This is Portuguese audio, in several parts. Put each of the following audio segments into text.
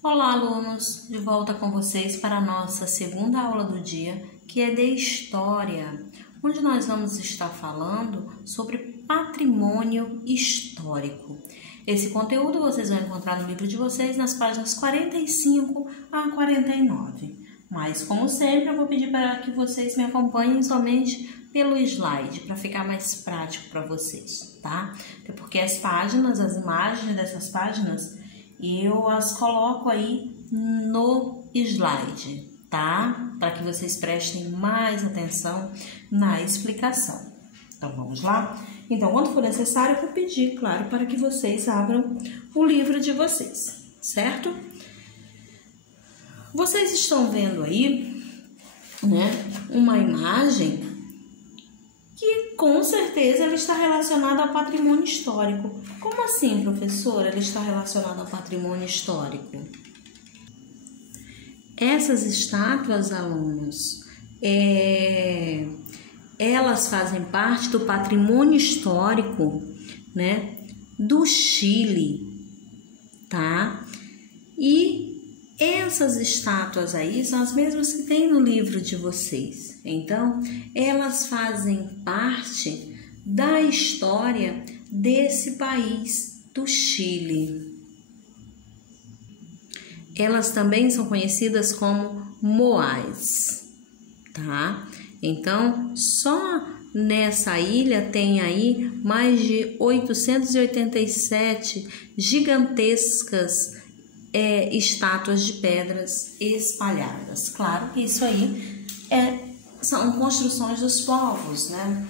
Olá, alunos! De volta com vocês para a nossa segunda aula do dia, que é de História, onde nós vamos estar falando sobre patrimônio histórico. Esse conteúdo vocês vão encontrar no livro de vocês nas páginas 45 a 49. Mas, como sempre, eu vou pedir para que vocês me acompanhem somente pelo slide, para ficar mais prático para vocês, tá? Até porque as imagens dessas páginas, eu as coloco aí no slide, tá? Para que vocês prestem mais atenção na explicação. Então, vamos lá? Então, quando for necessário, eu vou pedir, claro, para que vocês abram o livro de vocês, certo? Vocês estão vendo aí, né, uma imagem que com certeza ela está relacionada ao patrimônio histórico. Como assim, professora, ela está relacionada ao patrimônio histórico? Essas estátuas, alunos, elas fazem parte do patrimônio histórico, né, do Chile, tá? E essas estátuas aí são as mesmas que tem no livro de vocês. Então, elas fazem parte da história desse país, do Chile. Elas também são conhecidas como moais, tá? Então, só nessa ilha tem aí mais de 887 gigantescas estátuas de pedras espalhadas. Claro que isso aí são construções dos povos, né,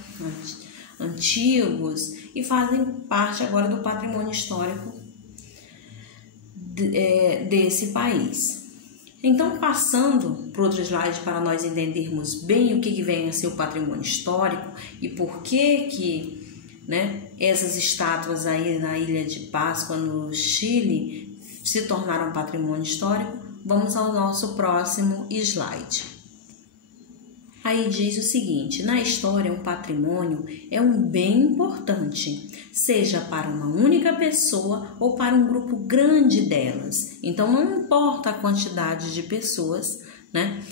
antigos, e fazem parte agora do patrimônio histórico desse país. Então, passando para outro slide para nós entendermos bem o que vem a ser o patrimônio histórico e por que né, essas estátuas aí na Ilha de Páscoa, no Chile, se tornaram patrimônio histórico, vamos ao nosso próximo slide. Aí diz o seguinte: na história, um patrimônio é um bem importante, seja para uma única pessoa ou para um grupo grande delas. Então, não importa a quantidade de pessoas, né?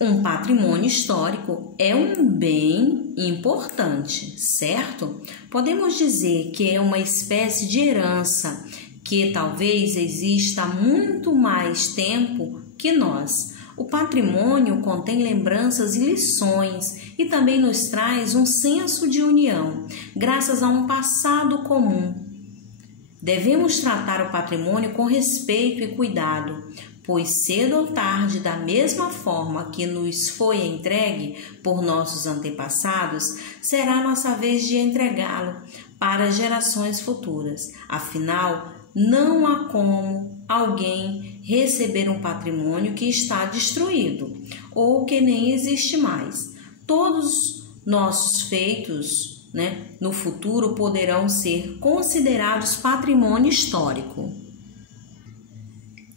Um patrimônio histórico é um bem importante, certo? Podemos dizer que é uma espécie de herança que talvez exista há muito mais tempo que nós. O patrimônio contém lembranças e lições e também nos traz um senso de união, graças a um passado comum. Devemos tratar o patrimônio com respeito e cuidado, pois cedo ou tarde, da mesma forma que nos foi entregue por nossos antepassados, será nossa vez de entregá-lo para gerações futuras. Afinal, não há como alguém receber um patrimônio que está destruído ou que nem existe mais. Todos nossos feitos, né, no futuro poderão ser considerados patrimônio histórico.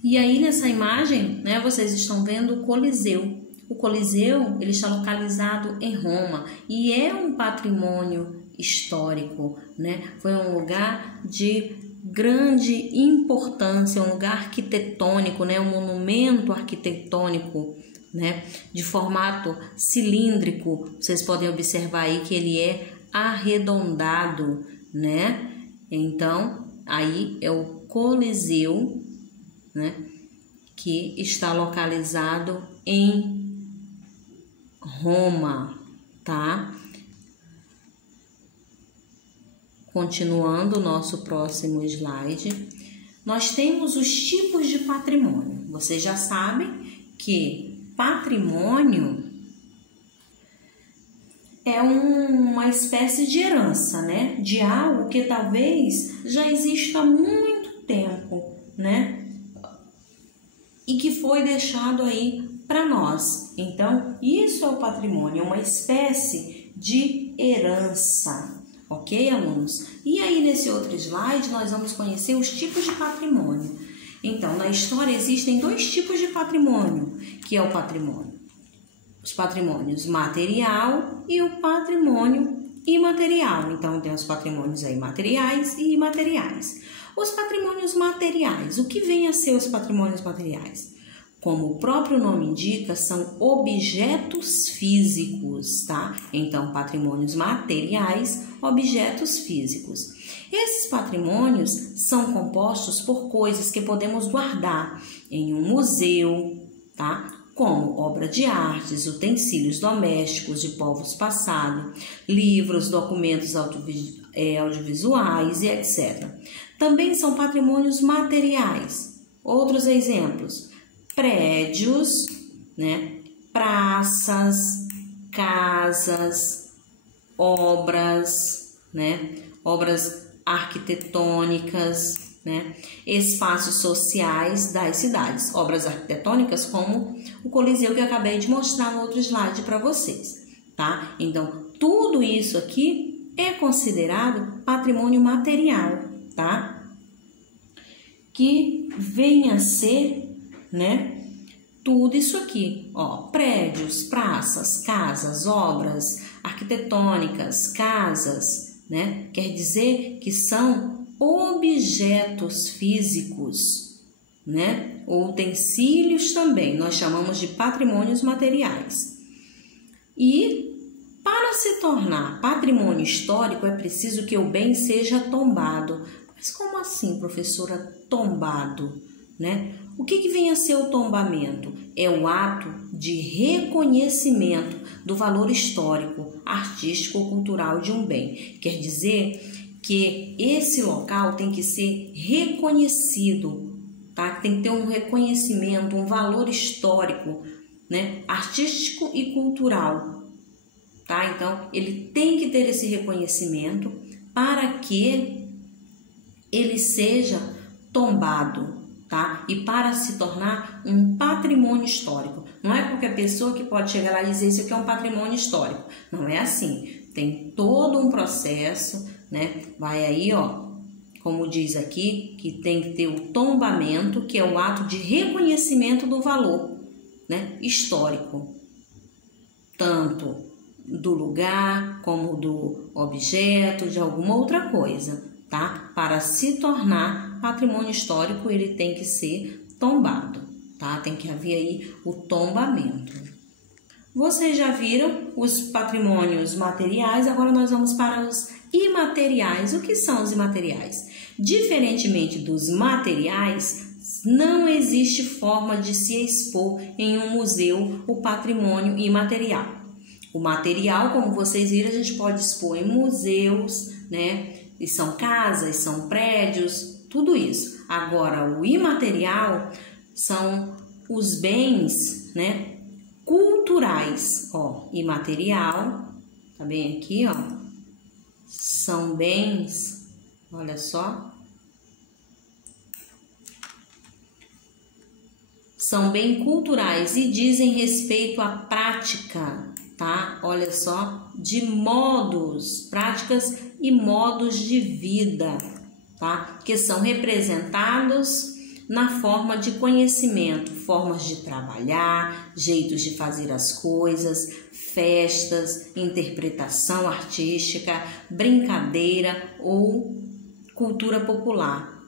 E aí nessa imagem, né, vocês estão vendo o Coliseu. O Coliseu, ele está localizado em Roma e é um patrimônio histórico, né? Foi um lugar de grande importância, um lugar arquitetônico, né, um monumento arquitetônico, né, de formato cilíndrico. Vocês podem observar aí que ele é arredondado, né? Então, aí é o Coliseu, né, que está localizado em Roma, tá? Continuando o nosso próximo slide, nós temos os tipos de patrimônio. Vocês já sabem que patrimônio é uma espécie de herança, né? De algo que talvez já exista há muito tempo, né? E que foi deixado aí para nós. Então, isso é o patrimônio, é uma espécie de herança. Ok, alunos? E aí, nesse outro slide, nós vamos conhecer os tipos de patrimônio. Então, na história existem dois tipos de patrimônio, que é o patrimônio, os patrimônios material e o patrimônio imaterial. Então, tem os patrimônios aí materiais e imateriais. Os patrimônios materiais. O que vem a ser os patrimônios materiais? Como o próprio nome indica, são objetos físicos, tá? Então, patrimônios materiais, objetos físicos. Esses patrimônios são compostos por coisas que podemos guardar em um museu, tá? Como obra de artes, utensílios domésticos de povos passados, livros, documentos audiovisuais e etc. Também são patrimônios materiais. Outros exemplos: prédios, né? Praças, casas, obras, né? Obras arquitetônicas, né? Espaços sociais das cidades, obras arquitetônicas como o Coliseu que eu acabei de mostrar no outro slide para vocês, tá? Então, tudo isso aqui é considerado patrimônio material, tá? Que vem a ser, né? Tudo isso aqui, ó, prédios, praças, casas, obras arquitetônicas, casas, né? Quer dizer que são objetos físicos, né? Utensílios também, nós chamamos de patrimônios materiais. E para se tornar patrimônio histórico é preciso que o bem seja tombado. Mas como assim, professora, tombado, né? O que vem a ser o tombamento? É o ato de reconhecimento do valor histórico, artístico ou cultural de um bem. Quer dizer que esse local tem que ser reconhecido, tá? Tem que ter um reconhecimento, um valor histórico, né? Artístico e cultural, tá? Então, ele tem que ter esse reconhecimento para que ele seja tombado, tá? E para se tornar um patrimônio histórico. Não é qualquer pessoa que pode chegar lá e dizer isso aqui é um patrimônio histórico. Não é assim. Tem todo um processo, né? Vai aí, ó, como diz aqui, que tem que ter o tombamento, que é o ato de reconhecimento do valor, né? Histórico. Tanto do lugar como do objeto, de alguma outra coisa, tá? Para se tornar patrimônio histórico, ele tem que ser tombado, tá? Tem que haver aí o tombamento. Vocês já viram os patrimônios materiais, agora nós vamos para os imateriais. O que são os imateriais? Diferentemente dos materiais, não existe forma de se expor em um museu o patrimônio imaterial. O material, como vocês viram, a gente pode expor em museus, né? E são casas, são prédios, tudo isso. Agora, o imaterial são os bens, né, culturais, ó, imaterial, tá bem aqui, ó, são bens, olha só, são bens culturais e dizem respeito à prática, tá? Olha só, de modos, práticas e modos de vida, tá? Que são representados na forma de conhecimento, formas de trabalhar, jeitos de fazer as coisas, festas, interpretação artística, brincadeira ou cultura popular.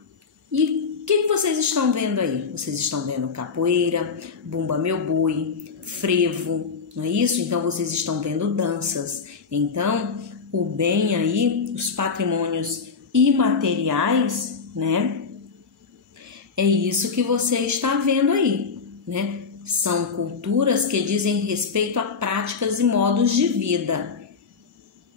E o que vocês estão vendo aí? Vocês estão vendo capoeira, bumba meu boi, frevo, não é isso? Então, vocês estão vendo danças. Então, o bem aí, os patrimônios imateriais, né? É isso que você está vendo aí, né? São culturas que dizem respeito a práticas e modos de vida,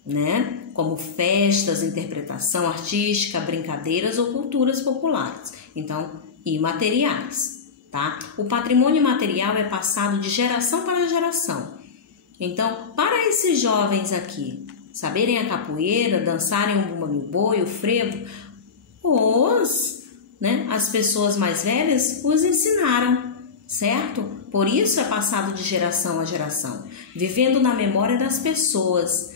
né? Como festas, interpretação artística, brincadeiras ou culturas populares. Então, imateriais, tá? O patrimônio material é passado de geração para geração. Então, para esses jovens aqui saberem a capoeira, dançarem o bumba meu boi, o frevo, as pessoas mais velhas os ensinaram, certo? Por isso é passado de geração a geração, vivendo na memória das pessoas,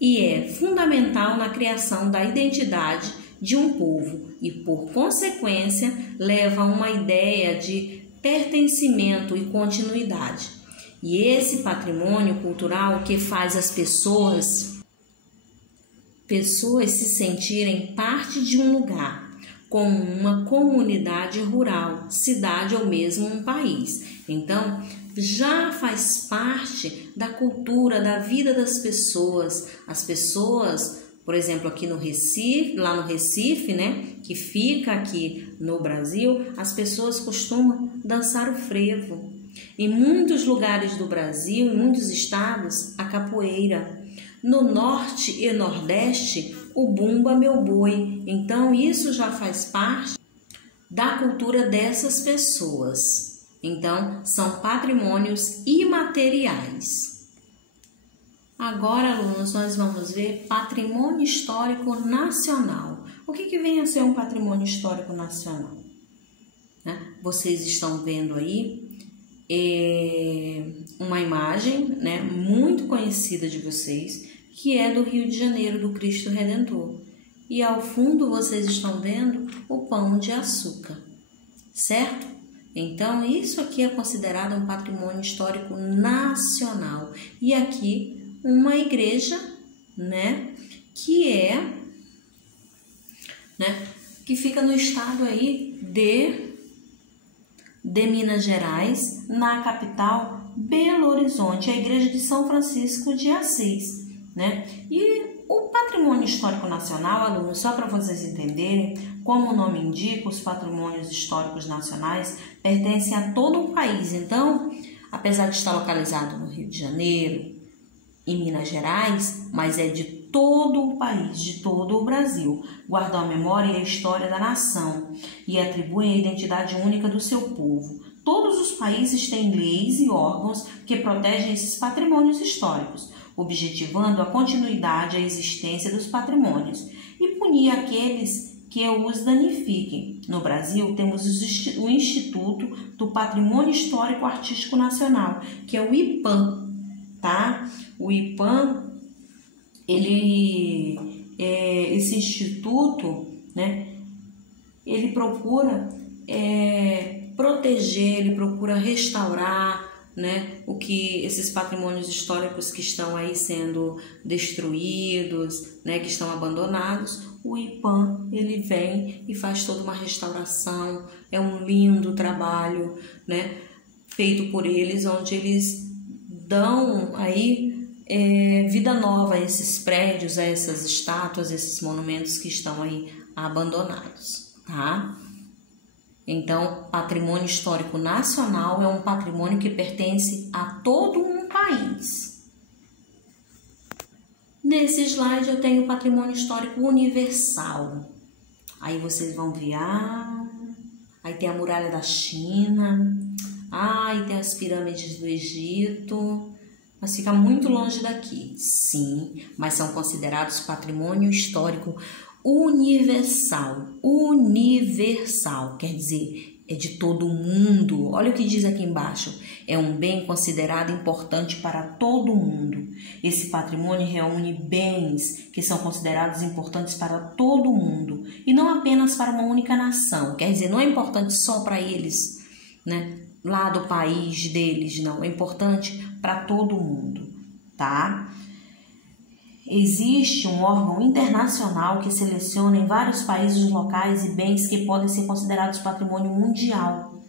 e é fundamental na criação da identidade de um povo e, por consequência, leva a uma ideia de pertencimento e continuidade. E esse patrimônio cultural que faz as pessoas se sentirem parte de um lugar, como uma comunidade rural, cidade ou mesmo um país. Então, já faz parte da cultura, da vida das pessoas. As pessoas, por exemplo, aqui no Recife, lá no Recife, né, que fica aqui no Brasil, as pessoas costumam dançar o frevo. Em muitos lugares do Brasil, em muitos estados, a capoeira. No norte e nordeste, o bumba meu boi. Então, isso já faz parte da cultura dessas pessoas. Então, são patrimônios imateriais. Agora, alunos, nós vamos ver patrimônio histórico nacional. O que vem a ser um patrimônio histórico nacional? Vocês estão vendo aí uma imagem, né, muito conhecida de vocês, que é do Rio de Janeiro, do Cristo Redentor. E ao fundo vocês estão vendo o Pão de Açúcar, certo? Então, isso aqui é considerado um patrimônio histórico nacional. E aqui, uma igreja, né, que fica no estado aí de Minas Gerais, na capital Belo Horizonte, a igreja de São Francisco de Assis, né? E o patrimônio histórico nacional, alunos, só para vocês entenderem, como o nome indica, os patrimônios históricos nacionais pertencem a todo o país. Então, apesar de estar localizado no Rio de Janeiro, em Minas Gerais, mas é de todo o país, de todo o Brasil. Guardam a memória e a história da nação e atribuem a identidade única do seu povo. Todos os países têm leis e órgãos que protegem esses patrimônios históricos, objetivando a continuidade e a existência dos patrimônios e punir aqueles que os danifiquem. No Brasil, temos o Instituto do Patrimônio Histórico Artístico Nacional, que é o IPAM, tá? O IPAM, esse instituto, né, ele procura proteger, ele procura restaurar, né, esses patrimônios históricos que estão aí sendo destruídos, né, que estão abandonados. O IPAM, ele vem e faz toda uma restauração. É um lindo trabalho, né, feito por eles, onde eles dão aí vida nova a esses prédios, a essas estátuas, esses monumentos que estão aí abandonados, tá? Então, patrimônio histórico nacional é um patrimônio que pertence a todo um país. Nesse slide eu tenho o patrimônio histórico universal. Aí vocês vão ver, aí tem a muralha da China, aí tem as pirâmides do Egito, mas fica muito longe daqui. Sim, mas são considerados patrimônio histórico universal. Universal, quer dizer, é de todo mundo. Olha o que diz aqui embaixo. É um bem considerado importante para todo mundo. Esse patrimônio reúne bens que são considerados importantes para todo mundo e não apenas para uma única nação. Quer dizer, não é importante só para eles, né? Lá do país deles, não. É importante para todo mundo, tá? Existe um órgão internacional que seleciona em vários países locais e bens que podem ser considerados patrimônio mundial,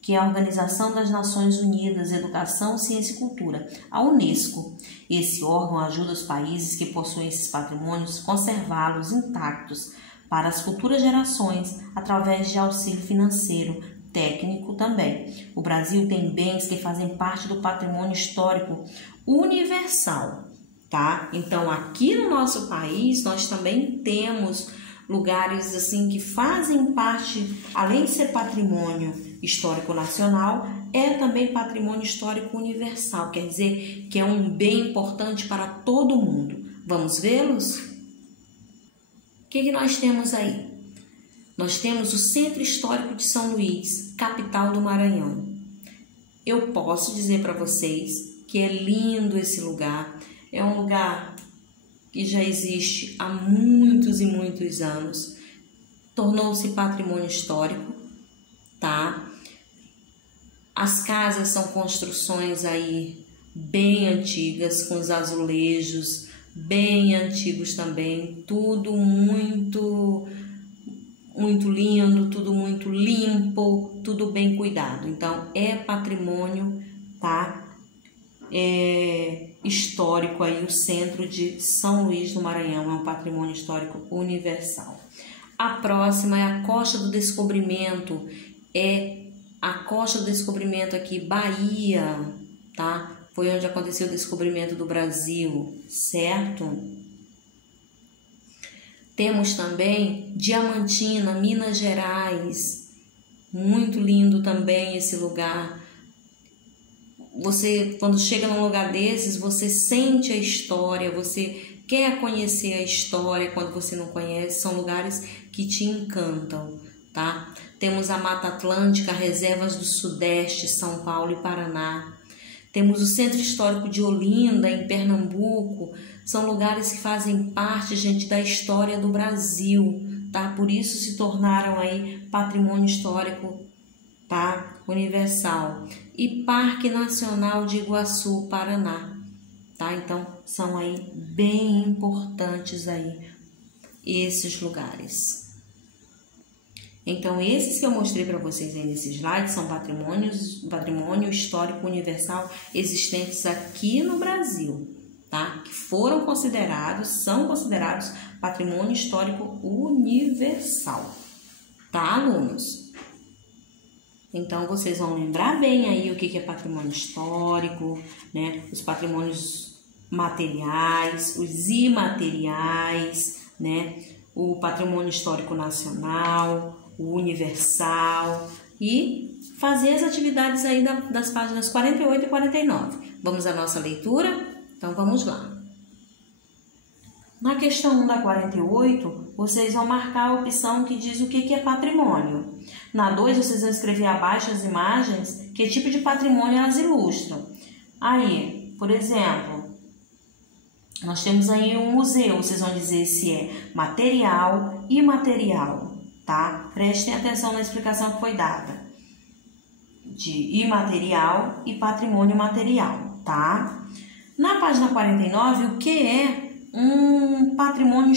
que é a Organização das Nações Unidas, Educação, Ciência e Cultura, a Unesco. Esse órgão ajuda os países que possuem esses patrimônios a conservá-los intactos para as futuras gerações através de auxílio financeiro, técnico também. O Brasil tem bens que fazem parte do patrimônio histórico universal, tá? Então, aqui no nosso país, nós também temos lugares assim que fazem parte, além de ser patrimônio histórico nacional, é também patrimônio histórico universal, quer dizer que é um bem importante para todo mundo. Vamos vê-los? O que nós temos aí? Nós temos o Centro Histórico de São Luís, capital do Maranhão. Eu posso dizer para vocês que é lindo esse lugar. É um lugar que já existe há muitos e muitos anos. Tornou-se patrimônio histórico, tá? As casas são construções aí bem antigas, com os azulejos bem antigos também. Tudo muito muito lindo, tudo muito limpo, tudo bem cuidado. Então, é patrimônio, tá? Histórico aí, o centro de São Luís do Maranhão é um patrimônio histórico universal. A próxima é a Costa do Descobrimento, a Costa do Descobrimento aqui, Bahia, tá? Foi onde aconteceu o descobrimento do Brasil, certo? Temos também Diamantina, Minas Gerais, muito lindo também esse lugar. Você, quando chega num lugar desses, você sente a história, você quer conhecer a história quando você não conhece, são lugares que te encantam, tá? Temos a Mata Atlântica, reservas do Sudeste, São Paulo e Paraná. Temos o Centro Histórico de Olinda, em Pernambuco. São lugares que fazem parte, gente, da história do Brasil, tá? Por isso se tornaram aí patrimônio histórico, tá? Universal. E Parque Nacional de Iguaçu, Paraná, tá? Então, são aí bem importantes aí esses lugares. Então, esses que eu mostrei para vocês aí nesse slide são patrimônio histórico universal existentes aqui no Brasil, tá? Que são considerados patrimônio histórico universal, tá, alunos? Então, vocês vão lembrar bem aí o que é patrimônio histórico, né? Os patrimônios materiais, os imateriais, né? O patrimônio histórico nacional, o universal, e fazer as atividades aí das páginas 48 e 49. Vamos à nossa leitura? Então, vamos lá. Na questão 1 da 48, vocês vão marcar a opção que diz o que é patrimônio. Na 2, vocês vão escrever abaixo as imagens, que tipo de patrimônio elas ilustram. Aí, por exemplo, nós temos aí um museu, vocês vão dizer se é material e imaterial, tá? Prestem atenção na explicação que foi dada. De imaterial e patrimônio material, tá? Na página 49, o que é um patrimônio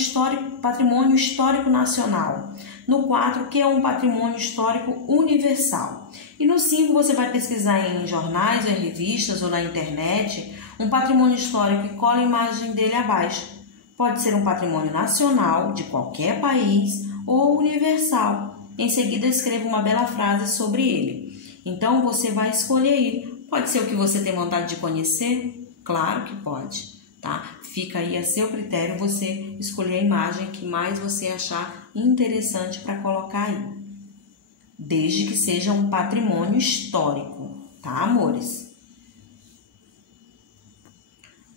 histórico nacional? No 4, o que é um patrimônio histórico universal? E no 5, você vai pesquisar em jornais, ou em revistas, ou na internet, um patrimônio histórico e cola a imagem dele abaixo. Pode ser um patrimônio nacional, de qualquer país, ou universal. Em seguida, escreva uma bela frase sobre ele. Então, você vai escolher aí. Pode ser o que você tem vontade de conhecer? Claro que pode, tá? Fica aí a seu critério você escolher a imagem que mais você achar interessante para colocar aí. Desde que seja um patrimônio histórico, tá, amores?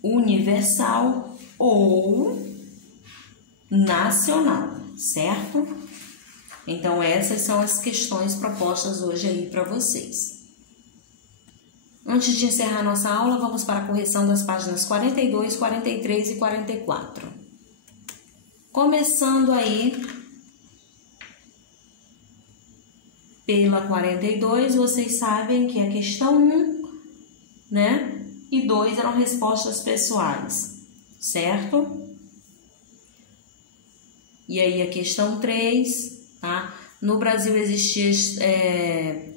Universal ou nacional, certo? Então, essas são as questões propostas hoje aí para vocês. Antes de encerrar nossa aula, vamos para a correção das páginas 42, 43 e 44. Começando aí pela 42, vocês sabem que a questão 1, né, e 2 eram respostas pessoais, certo? E aí a questão 3, tá? No Brasil existia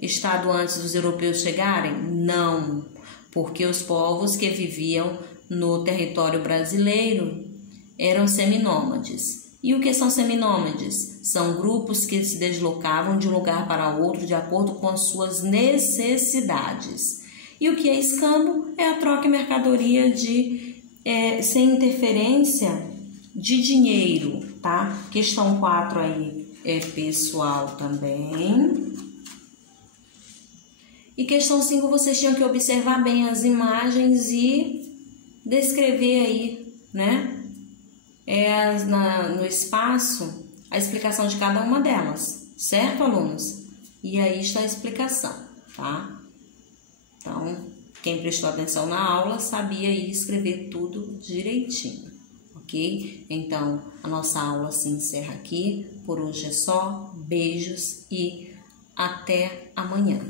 estado antes dos europeus chegarem? Não, porque os povos que viviam no território brasileiro eram seminômades. E o que são seminômades? São grupos que se deslocavam de um lugar para outro de acordo com as suas necessidades. E o que é escambo? É a troca de mercadoria sem interferência de dinheiro, tá? Questão 4 aí é pessoal também. E questão 5, vocês tinham que observar bem as imagens e descrever aí, né? No espaço, a explicação de cada uma delas, certo, alunos? E aí está a explicação, tá? Então, quem prestou atenção na aula sabia aí escrever tudo direitinho, ok? Então, a nossa aula se encerra aqui. Por hoje é só. Beijos e até amanhã.